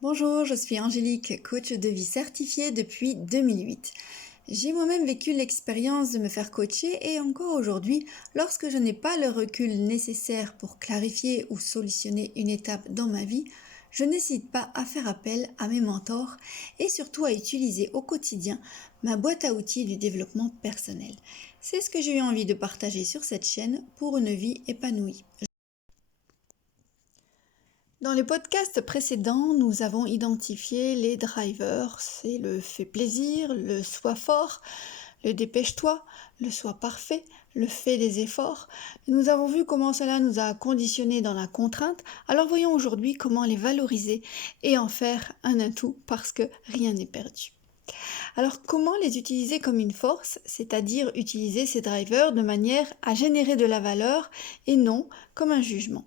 Bonjour, je suis Angélique, coach de vie certifiée depuis 2008. J'ai moi-même vécu l'expérience de me faire coacher et encore aujourd'hui, lorsque je n'ai pas le recul nécessaire pour clarifier ou solutionner une étape dans ma vie, je n'hésite pas à faire appel à mes mentors et surtout à utiliser au quotidien ma boîte à outils du développement personnel. C'est ce que j'ai eu envie de partager sur cette chaîne pour une vie épanouie. Dans les podcasts précédents, nous avons identifié les drivers, c'est le fait plaisir, le sois fort, le dépêche-toi, le sois parfait, le fait des efforts. Nous avons vu comment cela nous a conditionnés dans la contrainte, alors voyons aujourd'hui comment les valoriser et en faire un atout parce que rien n'est perdu. Alors comment les utiliser comme une force, c'est-à-dire utiliser ces drivers de manière à générer de la valeur et non comme un jugement.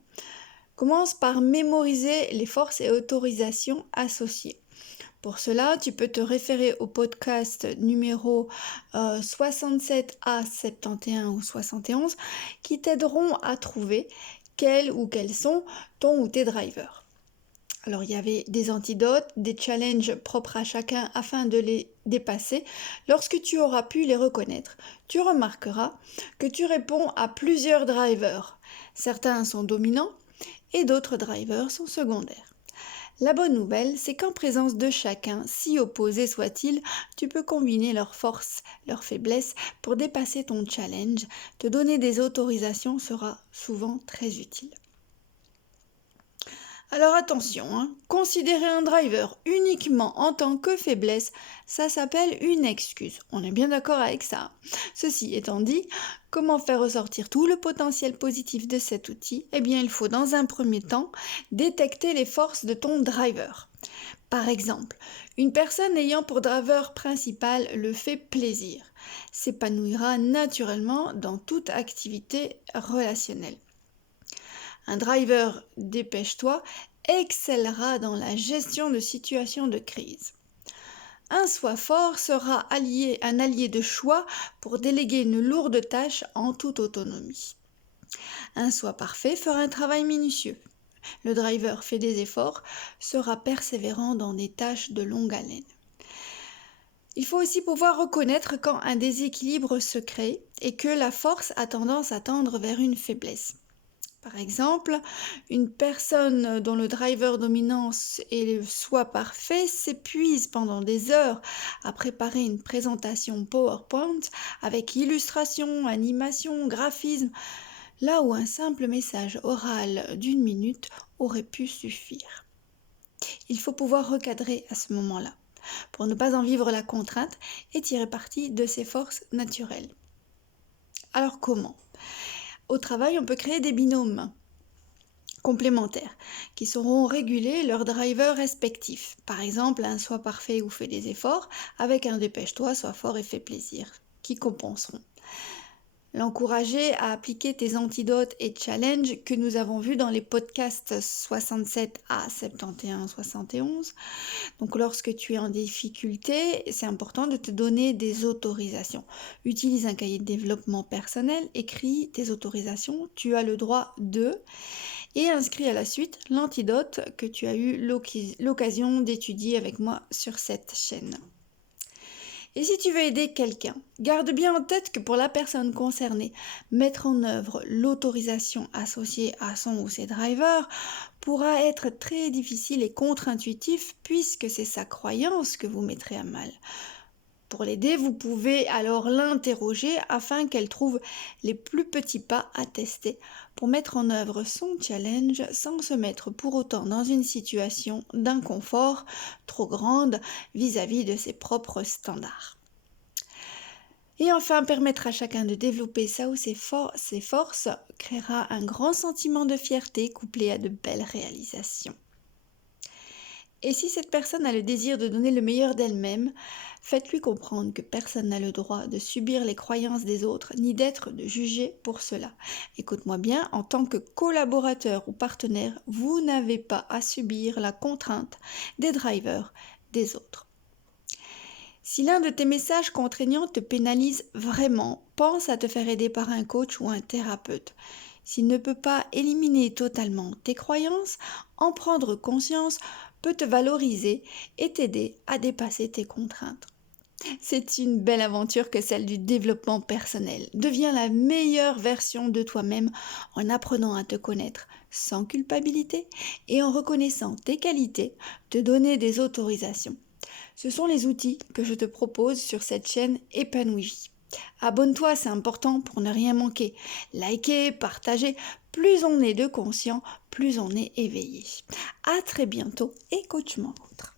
Commence par mémoriser les forces et autorisations associées. Pour cela, tu peux te référer au podcast numéro 67 à 71 ou 71 qui t'aideront à trouver quels ou quels sont ton ou tes drivers. Alors, il y avait des antidotes, des challenges propres à chacun afin de les dépasser. Lorsque tu auras pu les reconnaître, tu remarqueras que tu réponds à plusieurs drivers. Certains sont dominants et d'autres drivers sont secondaires. La bonne nouvelle, c'est qu'en présence de chacun, si opposé soit-il, tu peux combiner leurs forces, leurs faiblesses pour dépasser ton challenge. Te donner des autorisations sera souvent très utile. Alors attention, considérer un driver uniquement en tant que faiblesse, ça s'appelle une excuse. On est bien d'accord avec ça. Ceci étant dit, comment faire ressortir tout le potentiel positif de cet outil? Eh bien, il faut dans un premier temps détecter les forces de ton driver. Par exemple, une personne ayant pour driver principal le fait plaisir s'épanouira naturellement dans toute activité relationnelle. Un driver dépêche-toi excellera dans la gestion de situations de crise. Un soi fort sera un allié de choix pour déléguer une lourde tâche en toute autonomie. Un soi parfait fera un travail minutieux. Le driver fait des efforts, sera persévérant dans des tâches de longue haleine. Il faut aussi pouvoir reconnaître quand un déséquilibre se crée et que la force a tendance à tendre vers une faiblesse. Par exemple, une personne dont le driver dominance est le soi parfait s'épuise pendant des heures à préparer une présentation PowerPoint avec illustration, animation, graphisme, là où un simple message oral d'1 minute aurait pu suffire. Il faut pouvoir recadrer à ce moment-là pour ne pas en vivre la contrainte et tirer parti de ses forces naturelles. Alors comment ? Au travail, on peut créer des binômes complémentaires qui sauront réguler leurs drivers respectifs. Par exemple, un sois parfait ou fais des efforts avec un dépêche-toi, sois fort et fais plaisir, qui compenseront. L'encourager à appliquer tes antidotes et challenges que nous avons vus dans les podcasts 67 à 71, 71. Donc lorsque tu es en difficulté, c'est important de te donner des autorisations. Utilise un cahier de développement personnel, écris tes autorisations, tu as le droit de, et inscris à la suite l'antidote que tu as eu l'occasion d'étudier avec moi sur cette chaîne. Et si tu veux aider quelqu'un, garde bien en tête que pour la personne concernée, mettre en œuvre l'autorisation associée à son ou ses drivers pourra être très difficile et contre-intuitif puisque c'est sa croyance que vous mettrez à mal. Pour l'aider, vous pouvez alors l'interroger afin qu'elle trouve les plus petits pas à tester pour mettre en œuvre son challenge sans se mettre pour autant dans une situation d'inconfort trop grande vis-à-vis de ses propres standards. Et enfin, permettre à chacun de développer ça ou ses forces créera un grand sentiment de fierté couplé à de belles réalisations. Et si cette personne a le désir de donner le meilleur d'elle-même, faites-lui comprendre que personne n'a le droit de subir les croyances des autres, ni d'être jugé pour cela. Écoute-moi bien, en tant que collaborateur ou partenaire, vous n'avez pas à subir la contrainte des drivers des autres. Si l'un de tes messages contraignants te pénalise vraiment, pense à te faire aider par un coach ou un thérapeute. S'il ne peut pas éliminer totalement tes croyances, en prendre conscience peut te valoriser et t'aider à dépasser tes contraintes. C'est une belle aventure que celle du développement personnel. Deviens la meilleure version de toi-même en apprenant à te connaître sans culpabilité et en reconnaissant tes qualités, te donner des autorisations. Ce sont les outils que je te propose sur cette chaîne Épanouie. Abonne-toi, c'est important pour ne rien manquer. Likez, partagez. Plus on est de conscients, plus on est éveillé. À très bientôt et coach mentor.